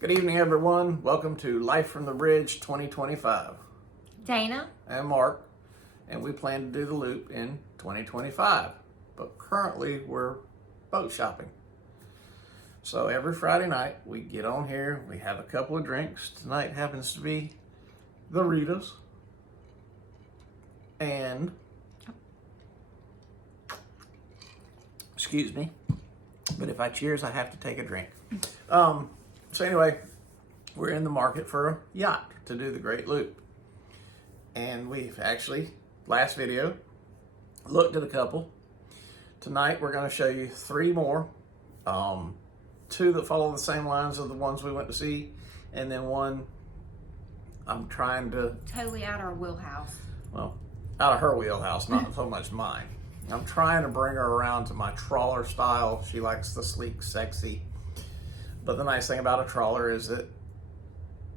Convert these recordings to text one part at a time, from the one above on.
Good evening, everyone. Welcome to Life from the Bridge 2025. Dana. I'm Mark, and we plan to do the loop in 2025. But currently, we're boat shopping. So every Friday night, we get on here, we have a couple of drinks. Tonight happens to be the Ritas. And, excuse me, but if I cheers, I have to take a drink. So anyway, we're in the market for a yacht to do the Great Loop. And we've actually, last video, looked at a couple. Tonight we're going to show you three more. Two that follow the same lines of the ones we went to see. And then one I'm trying to... Totally out our wheelhouse. Well, out of her wheelhouse, not so much mine. I'm trying to bring her around to my trawler style. She likes the sleek, sexy. But the nice thing about a trawler is that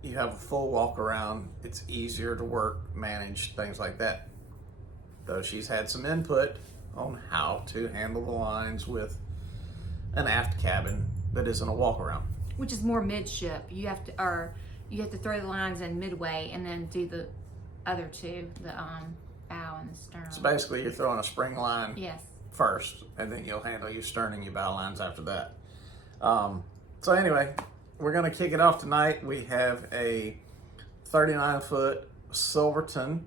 you have a full walk around. It's easier to work, manage, things like that. Though she's had some input on how to handle the lines with an aft cabin that isn't a walk around. Which is more midship. You have to throw the lines in midway and then do the other two, the bow and the stern. So basically you're throwing a spring line Yes. first, and then you'll handle your stern and your bow lines after that. So anyway, we're going to kick it off tonight. We have a 39-foot Silverton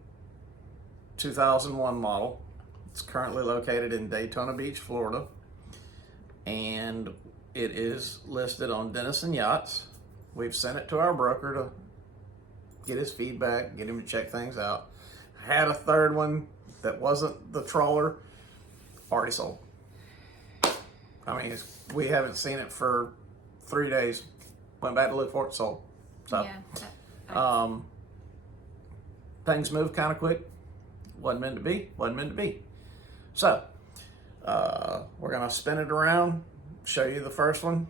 2001 model. It's currently located in Daytona Beach, Florida. And it is listed on Denison Yachts. We've sent it to our broker to get his feedback, get him to check things out. Had a third one that wasn't the trawler, already sold. I mean, we haven't seen it for 3 days. Went back to look for it, sold. So, Yeah. Things move kind of quick. Wasn't meant to be. So, we're going to spin it around, show you the first one.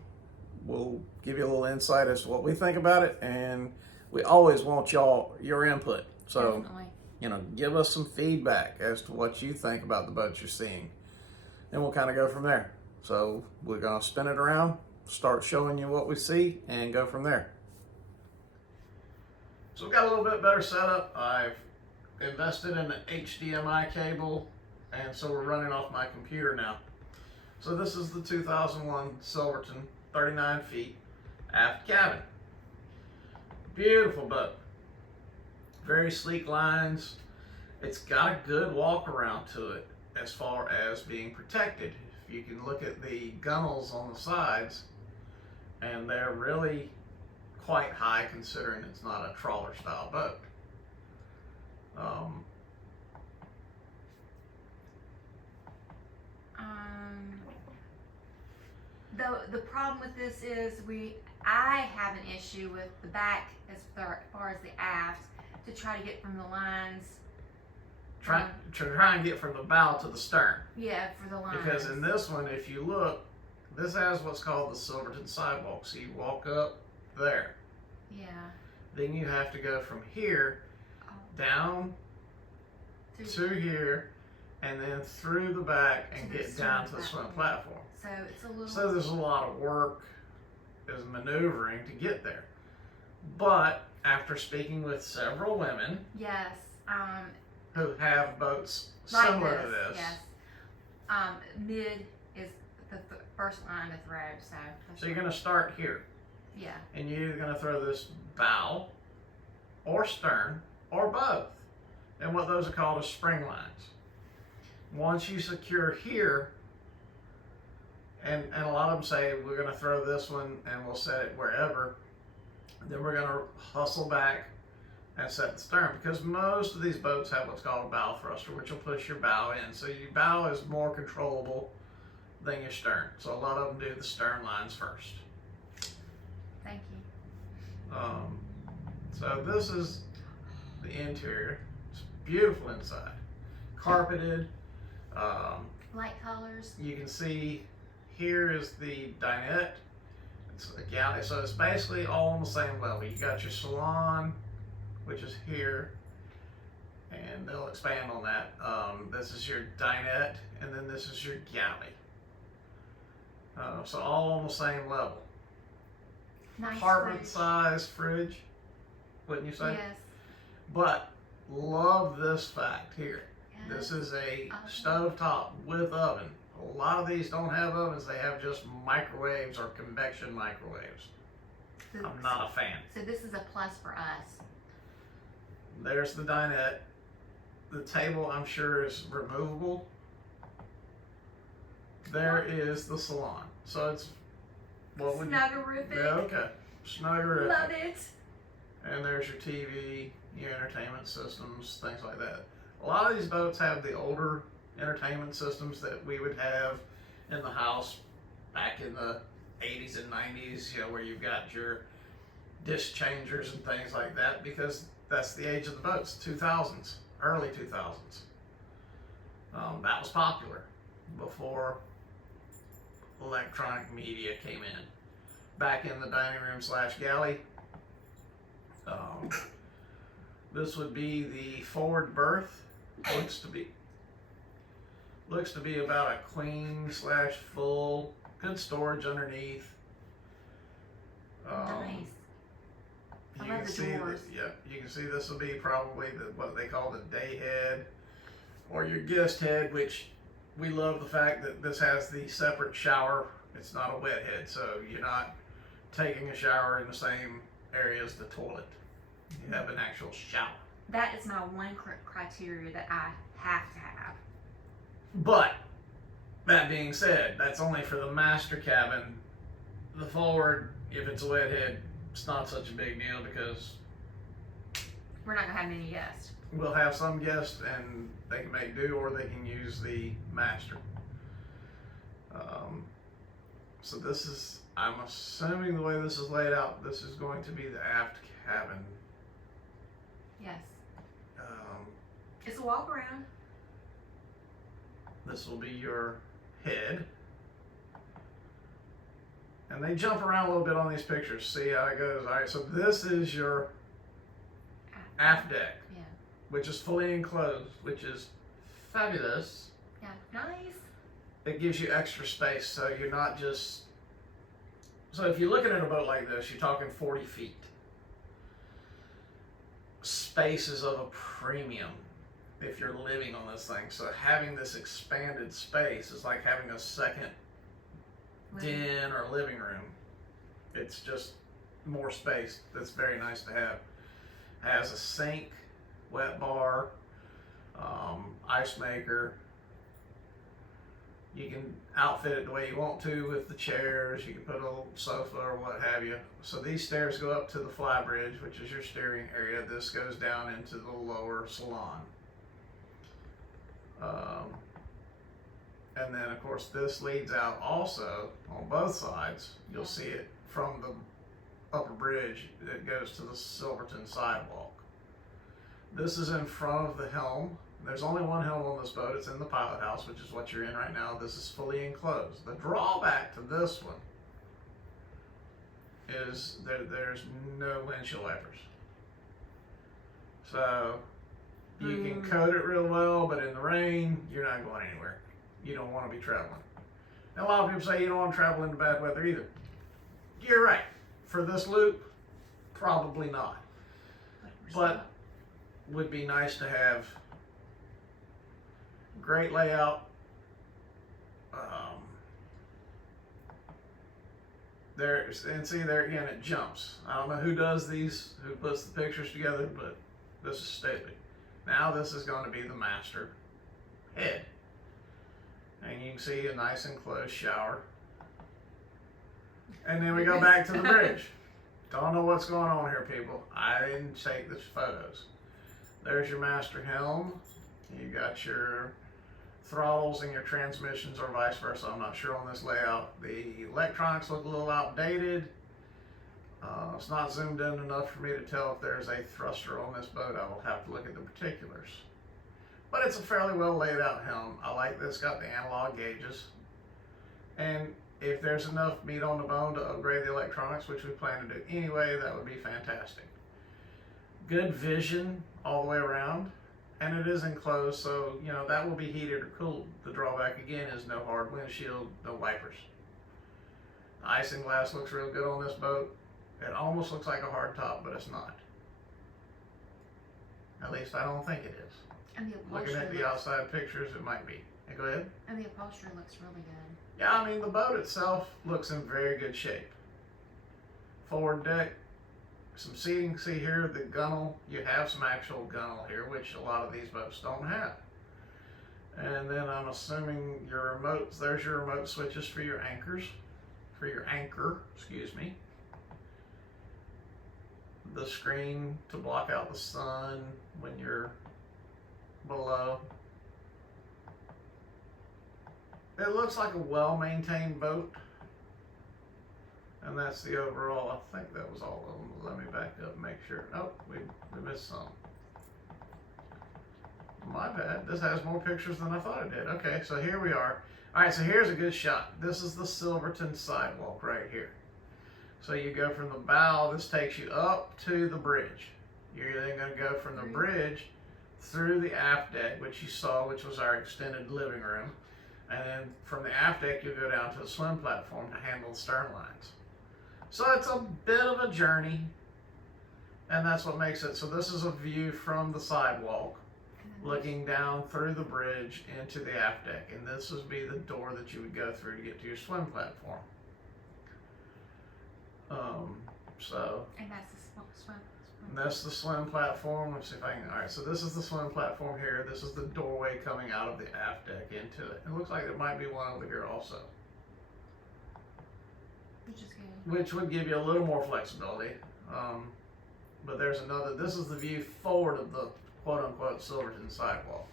We'll give you a little insight as to what we think about it, and we always want your input. So, Definitely. Give us some feedback as to what you think about the boats you're seeing. And we'll kind of go from there. So, we're going to spin it around, start showing you what we see, and go from there. So we've got a little bit better setup. I've invested in an HDMI cable, and so we're running off my computer now. So this is the 2001 Silverton, 39 feet, aft cabin. Beautiful boat. Very sleek lines. It's got a good walk around to it as far as being protected. If you can look at the gunnels on the sides, and they're really quite high considering it's not a trawler style boat. The problem with this is I have an issue with the back as far as the aft to try to get from the lines. Try and get from the bow to the stern. Yeah, for the lines. Because in this one, if you look, this has what's called the Silverton sidewalk. So you walk up there. Yeah. Then you have to go from here down to here, and then through the back and get down to the swim platform. So it's a little. So there's a lot of work, there's maneuvering to get there. But after speaking with several women Yes. who have boats Like similar to this, Yes. Mid is the first line to throw. so you're going to start here. Yeah. And you're either going to throw this bow or stern or both. And what those are called is spring lines. Once you secure here, and a lot of them say we're going to throw this one and we'll set it wherever, then we're going to hustle back and set the stern, because most of these boats have what's called a bow thruster, which will push your bow in. So your bow is more controllable than your stern. So a lot of them do the stern lines first. Thank you. So this is the interior. It's beautiful inside, carpeted. Light colors. You can see here is the dinette. It's a galley, so it's basically all on the same level. You got your salon, which is here, and they'll expand on that. This is your dinette, and then this is your galley. So all on the same level. Nice Harvard fridge. size fridge, wouldn't you say? Yes. But love this fact here. Yes. This is a Oven. stovetop with oven. A lot of these don't have ovens, they have just microwaves or convection microwaves. So, I'm not a fan. so this is a plus for us. There's the dinette. The table, I'm sure, is removable. There is the salon. So it's, what would you, Snuggerific. yeah, okay. Snuggerific. Love it. And there's your TV, your entertainment systems, things like that. A lot of these boats have the older entertainment systems that we would have in the house back in the 80s and 90s, you know, where you've got your dish changers and things like that, because that's the age of the boats, 2000s, early 2000s. That was popular before electronic media came in. Back in the dining room / galley, this would be the forward berth. Looks to be about a queen / full. Good storage underneath. Nice. I You love can the see doors. you can see this will be probably what they call the day head or your guest head, which we love the fact that this has the separate shower. It's not a wet head, so you're not taking a shower in the same area as the toilet. You have an actual shower. That is my one criteria that I have to have. But that being said, that's only for the master cabin. The forward, if it's a wet head, it's not such a big deal because We're not gonna have many guests. we'll have some guests and they can make do or they can use the master. So this is, I'm assuming the way this is laid out, this is going to be the aft cabin. Yes. Um, It's a walk around. This will be your head. And they jump around a little bit on these pictures. See how it goes. All right, so this is your aft deck, Yeah. which is fully enclosed, which is fabulous. Yeah. Nice. It gives you extra space, so you're not just. So if you're looking at a boat like this, you're talking 40 feet. Space is of a premium if you're living on this thing. So having this expanded space is like having a second den or living room. It's just more space. That's very nice to have. Has a sink, wet bar, ice maker. You can outfit it the way you want to with the chairs. You can put a little sofa or what have you. So these stairs go up to the fly bridge, which is your steering area. This goes down into the lower salon. And then of course this leads out also on both sides. You'll see it from the upper bridge that goes to the Silverton sidewalk. This is in front of the helm. There's only one helm on this boat. It's in the pilot house, which is what you're in right now. This is fully enclosed. The drawback to this one is there's no windshield wipers. So you can coat it real well, but in the rain, you're not going anywhere. You don't want to be traveling. And a lot of people say you don't want to travel in the bad weather either. You're right. For this loop, probably not. But would be nice to have. Great layout. And see there again, it jumps. I don't know who does these, who puts the pictures together, but this is stately. Now this is going to be the master head. And you can see a nice enclosed shower. And then we go back to the bridge. Don't know what's going on here, people. I didn't take the photos. There's your master helm. You got your throttles and your transmissions or vice versa. I'm not sure on this layout. The electronics look a little outdated. It's not zoomed in enough for me to tell if there's a thruster on this boat. I will have to look at the particulars. But it's a fairly well laid out helm. I like this, got the analog gauges. And if there's enough meat on the bone to upgrade the electronics, which we plan to do anyway, that would be fantastic. Good vision all the way around. And it is enclosed, so you know that will be heated or cooled. The drawback again is no hard windshield, no wipers. The icing glass looks real good on this boat. It almost looks like a hard top, but it's not. At least I don't think it is. And the Looking upholstery at the looks, outside pictures, it might be. Hey, go ahead. and the upholstery looks really good. Yeah, I mean, the boat itself looks in very good shape. Forward deck, some seating. See here, the gunnel. You have some actual gunnel here, which a lot of these boats don't have. And then I'm assuming your remotes, there's your remote switches for your anchors, for your anchor, excuse me. The screen to block out the sun when you're below. It looks like a well-maintained boat. And that's the overall, I think that was all of them. Let me back up and make sure. Oh, we missed some. My bad. This has more pictures than I thought it did. Okay, so here we are. All right, so here's a good shot. This is the Silverton sidewalk right here. So you go from the bow, this takes you up to the bridge. You're then gonna go from the bridge through the aft deck, which you saw, which was our extended living room. And then from the aft deck, you'll go down to the swim platform to handle the stern lines. So it's a bit of a journey, and that's what makes it. So this is a view from the sidewalk, looking down through the bridge into the aft deck, and this would be the door that you would go through to get to your swim platform. And that's the swim. And that's the swim platform. Let's see if I can. All right, so this is the swim platform here. This is the doorway coming out of the aft deck into it. It looks like there might be one over here also, Which is good. which would give you a little more flexibility. But there's another. This is the view forward of the quote-unquote Silverton sidewalk.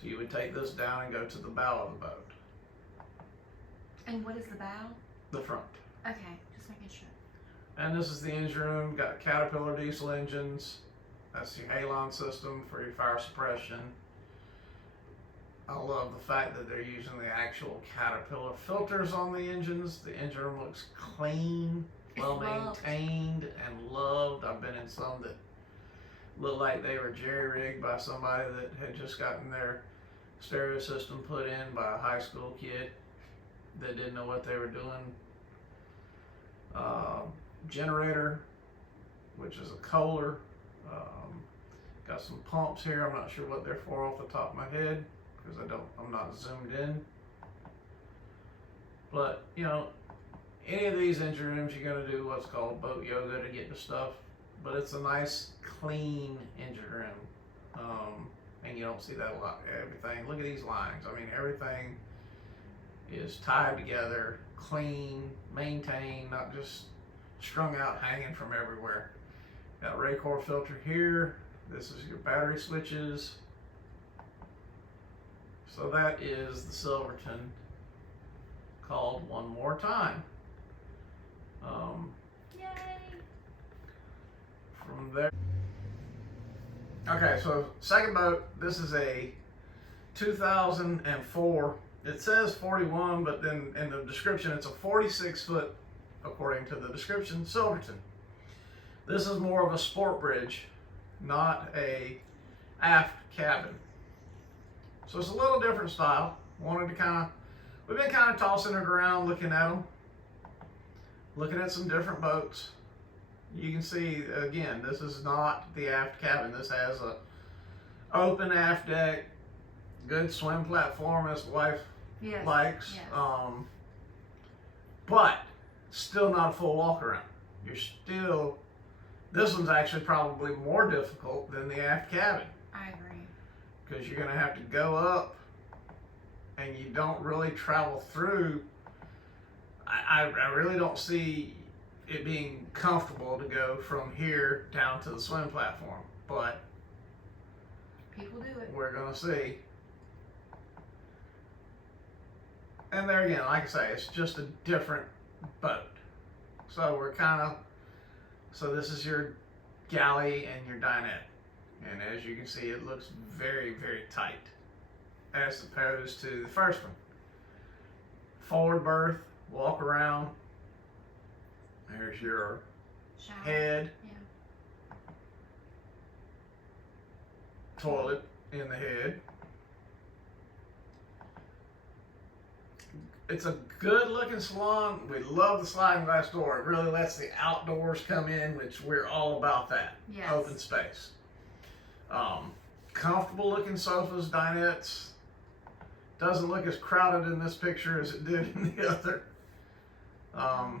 So you would take this down and go to the bow of the boat. And what is the bow? The front. Okay, just making sure. And this is the engine room. Got Caterpillar diesel engines. That's your halon system for your fire suppression. I love the fact that they're using the actual Caterpillar filters on the engines. The engine room looks clean, It's well loved. maintained, and loved. I've been in some that looked like they were jerry-rigged by somebody that had just gotten their stereo system put in by a high school kid that didn't know what they were doing. Generator, which is a Kohler. Got some pumps here. I'm not sure what they're for off the top of my head because I'm not zoomed in. But you know, any of these engine rooms, you're gonna do what's called boat yoga to get to stuff. But it's a nice, clean engine room, and you don't see that a lot. Everything. Look at these lines. I mean, everything is tied together, clean, maintained, not just strung out, hanging from everywhere. Got Raycor filter here. This is your battery switches. So that is the Silverton, called One More Time. Yay! From there. Okay, so second boat. This is a 2004. It says 41, but then in the description it's a 46 foot, according to the description, Silverton. This is more of a sport bridge, not a aft cabin. So it's a little different style. Wanted to we've been kind of tossing it around, looking at them, looking at some different boats. You can see, again, this is not the aft cabin. This has a open aft deck, good swim platform, as the wife Yes. likes. Yes. But still not a full walk around. This one's actually probably more difficult than the aft cabin I agree. because you're going to have to go up and you don't really travel through. I really don't see it being comfortable to go from here down to the swim platform, but People do it. we're going to see. And there again, like I say, it's just a different boat. So so this is your galley and your dinette. And as you can see, it looks very, very tight as opposed to the first one. Forward berth, walk around. There's your Shower. head, Yeah. toilet in the head. it's a good looking salon. We love the sliding glass door. It really lets the outdoors come in, which we're all about that. Yes. Open space. Comfortable looking sofas, dinettes. Doesn't look as crowded in this picture as it did in the other. But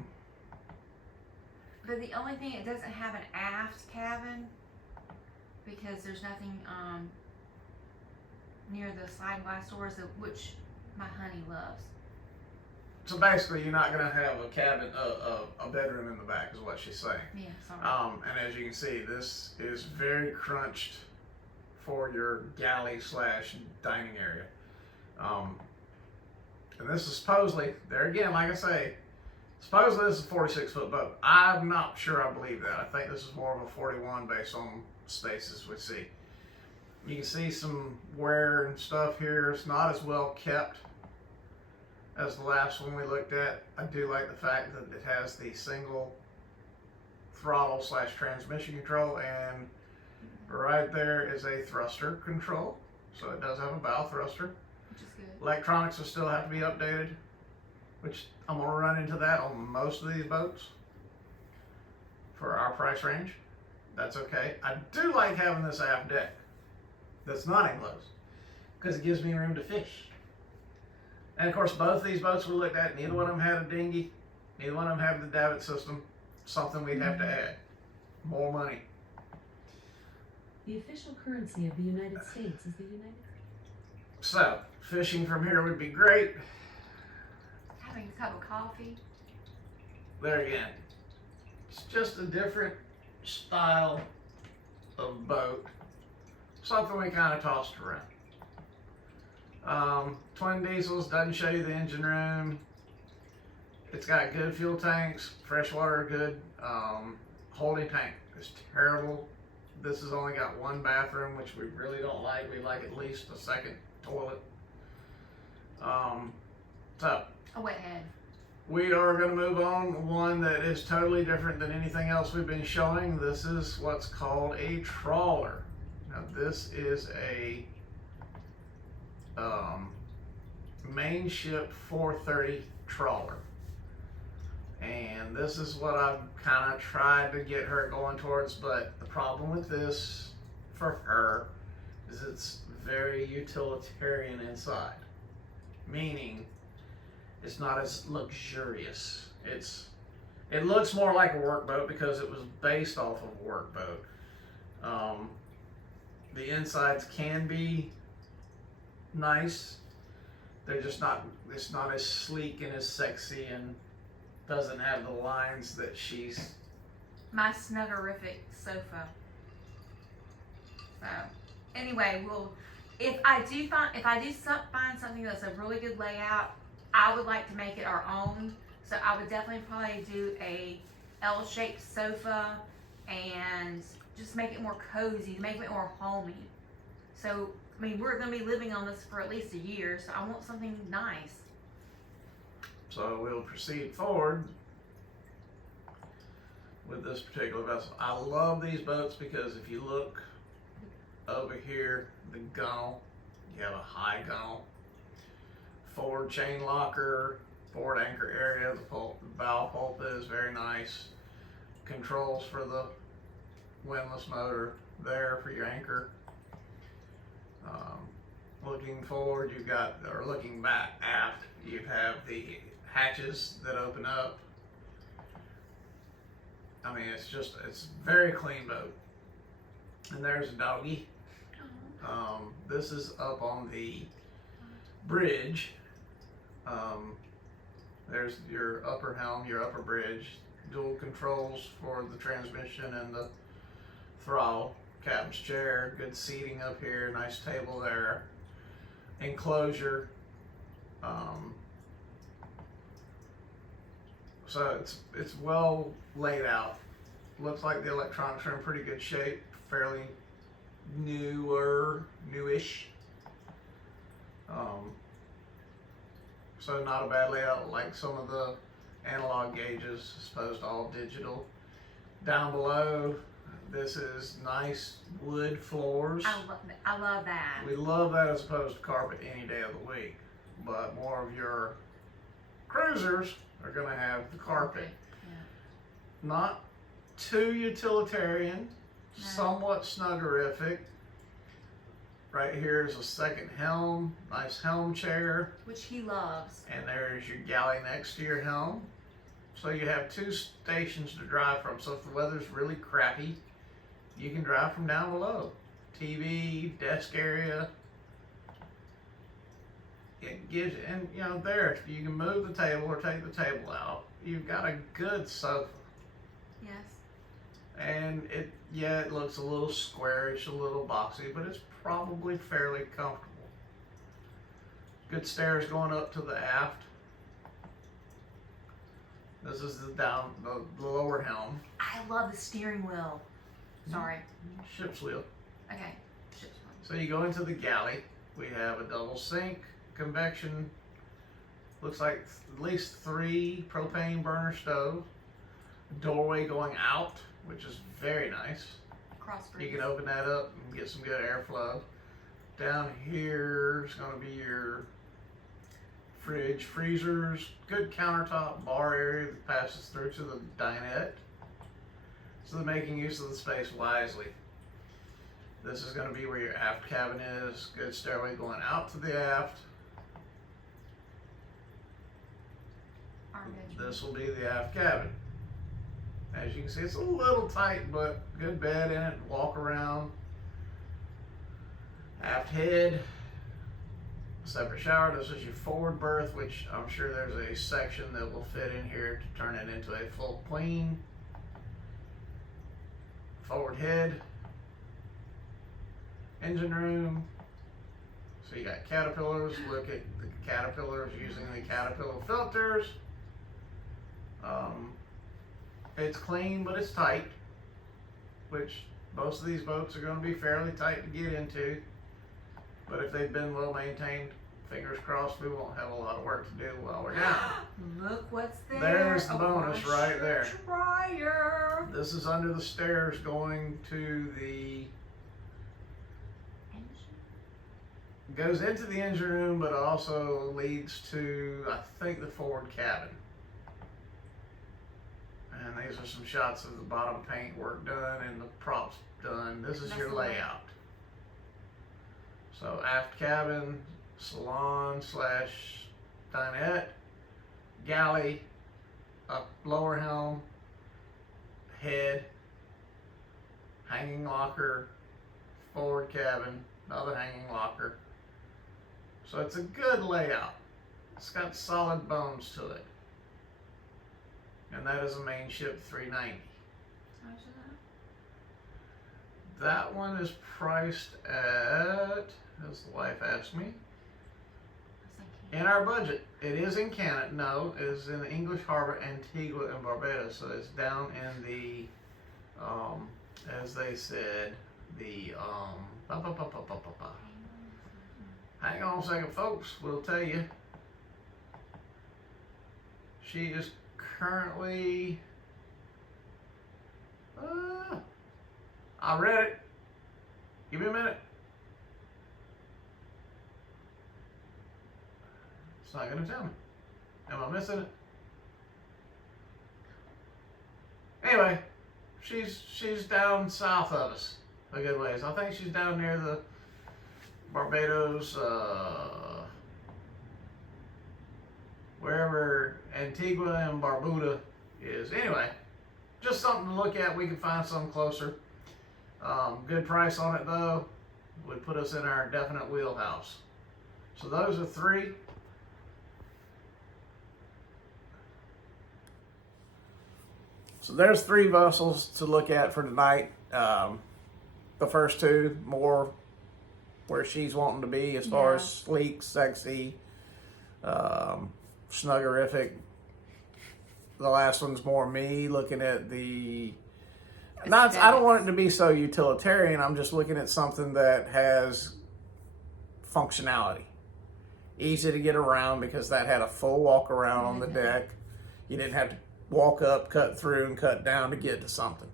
the only thing, it doesn't have an aft cabin because there's nothing near the sliding glass doors, which my honey loves. So basically, you're not going to have a cabin, a bedroom in the back, is what she's saying. Yeah, sorry. And as you can see, this is very crunched for your galley / dining area. And this is supposedly, there again, like I say, supposedly this is a 46-foot boat. I'm not sure I believe that. I think this is more of a 41 based on spaces we see. You can see some wear and stuff here. It's not as well kept as the last one we looked at. I do like the fact that it has the single throttle / transmission control, and right there is a thruster control. So it does have a bow thruster. Which is good. Electronics will still have to be updated, which I'm going to run into that on most of these boats for our price range. That's okay. I do like having this aft deck that's not enclosed because it gives me room to fish. And of course, both these boats we looked at, neither one of them had a dinghy, neither one of them had the davit system. Something we'd have to add. More money. The official currency of the United States is the United. So, fishing from here would be great. Having a cup of coffee. There again, it's just a different style of boat. Something we kind of tossed around. Twin diesels, doesn't show you the engine room. It's got good fuel tanks, fresh water good. Holding tank is terrible. This has only got one bathroom, which we really don't like. We like at least a second toilet. So A wet head. we are going to move on to one that is totally different than anything else we've been showing. This is what's called a trawler. Now this is a main ship 430 trawler. And this is what I've kind of tried to get her going towards, but the problem with this for her is it's very utilitarian inside. Meaning it's not as luxurious. It looks more like a workboat because it was based off of a workboat. The insides can be nice. They're just not, it's not as sleek and as sexy and doesn't have the lines that she's. My snuggerific sofa. So, anyway, if I do find something that's a really good layout, I would like to make it our own. So I would definitely probably do a L-shaped sofa and just make it more cozy, make it more homey. So, I mean, we're going to be living on this for at least a year, so I want something nice. So we'll proceed forward with this particular vessel. I love these boats because if you look over here, the gunnel, you have a high gunnel, forward chain locker, forward anchor area, the bow pulpit is very nice, controls for the windlass motor there for your anchor. Looking forward, you've got, or looking back aft, you have the hatches that open up. I mean, it's a very clean boat. And there's a doggy. This is up on the bridge. There's your upper helm, your upper bridge, dual controls for the transmission and the throttle, captain's chair, good seating up here, nice table there, enclosure. So it's well laid out. Looks like the electronics are in pretty good shape, fairly newish. So not a bad layout like some of the analog gauges, as opposed to all digital. Down below, this is nice wood floors. I love that. We love that as opposed to carpet any day of the week, but more of your cruisers are going to have the carpet. Yeah. Not too utilitarian, No. somewhat snuggerific. Right here is a second helm, nice helm chair, Which he loves. and there's your galley next to your helm. So you have two stations to drive from. So if the weather's really crappy, you can drive from down below. TV, desk area. It gives, and you know, there, you can move the table or take the table out. You've got a good sofa. Yes. And it looks a little squarish, a little boxy, but it's probably fairly comfortable. Good stairs going up to the aft. This is the lower helm, I love the steering wheel. Sorry. ship's wheel. Okay. Ship's wheel. So you go into the galley. We have a double sink, convection. Looks like at least 3 propane burner stoves. Doorway going out, which is very nice. Cross You can open that up and get some good airflow. Down here is going to be your fridge, freezers, good countertop bar area that passes through to the dinette. So they're making use of the space wisely. This is going to be where your aft cabin is. Good stairway going out to the aft. Our bedroom. This will be the aft cabin. As you can see, it's a little tight, but good bed in it, walk around. Aft head, separate shower. This is your forward berth, which I'm sure there's a section that will fit in here to turn it into a full queen. Forward head, engine room. So you got Caterpillars. Look at the Caterpillars using the Caterpillar filters. It's clean, but it's tight, which most of these boats are going to be fairly tight to get into. But if they've been well maintained, fingers crossed, we won't have a lot of work to do while we're down. Look what's there. There's the A bonus right there. Dryer. This is under the stairs going to the, goes into the engine room, but also leads to, I think, the forward cabin. And these are some shots of the bottom paint work done and the props done. This is your layout. So aft cabin, salon / dinette, galley, up lower helm, head, hanging locker, forward cabin, another hanging locker. So it's a good layout. It's got solid bones to it. And that is a main ship 390. How much is that? That one is priced at, as the wife asked me, in our budget. It is in Canada. No, it is in the English Harbor, Antigua and Barbados. So it's down in the, as they said, the, hang on a second, folks. We'll tell you. She is currently, I read it. Give me a minute. It's not gonna tell me. Am I missing it? Anyway, she's down south of us a good ways. I think she's down near the Barbados, wherever Antigua and Barbuda is. Anyway, just something to look at. We can find something closer. Good price on it though. Would put us in our definite wheelhouse. So those are 3. So there's 3 vessels to look at for tonight. The first 2 more where she's wanting to be as far as sleek, sexy, snuggerific. The last one's more me looking at the, not, I don't want it to be so utilitarian. I'm just looking at something that has functionality. Easy to get around because that had a full walk around on the deck. You didn't have to walk up, cut through, and cut down to get to something.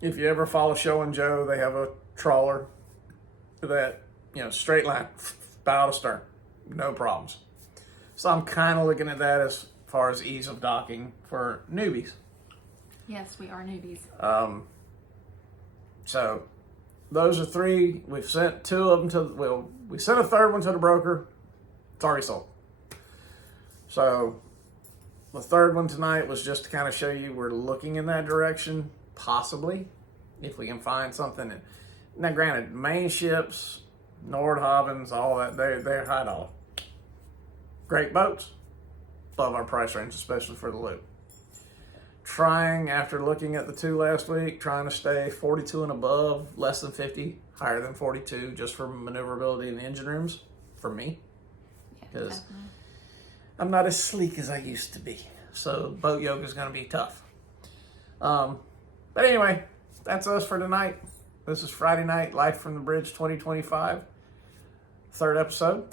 If you ever follow Show and Joe, they have a trawler that, straight line, bow to stern, no problems. So I'm kind of looking at that as far as ease of docking for newbies. Yes, we are newbies. So those are 3. We've sent 2 of them to, well, we sent a 3rd one to the broker. It's already sold. So the 3rd one tonight was just to kind of show you we're looking in that direction, possibly, if we can find something. Now, granted, main ships, Nordhavens, all that, they're high dollar. Great boats, above our price range, especially for the loop. Trying, after looking at the 2 last week, trying to stay 42 and above, less than 50, higher than 42, just for maneuverability in the engine rooms, for me. Yeah, Because definitely. I'm not as sleek as I used to be. So boat yoga is going to be tough. But anyway, that's us for tonight. This is Friday Night Life from the Bridge 2025. 3rd episode.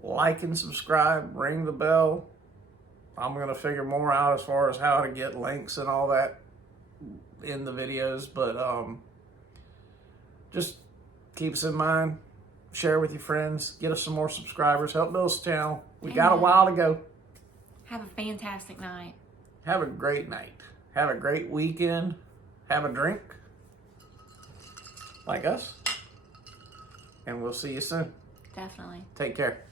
Like and subscribe. Ring the bell. I'm going to figure more out as far as how to get links and all that in the videos. But just keep us in mind. Share with your friends. Get us some more subscribers. Help build this channel. We got a Amen. while to go. Have a fantastic night. Have a great night. Have a great weekend. Have a drink. Like us. And we'll see you soon. Definitely. Take care.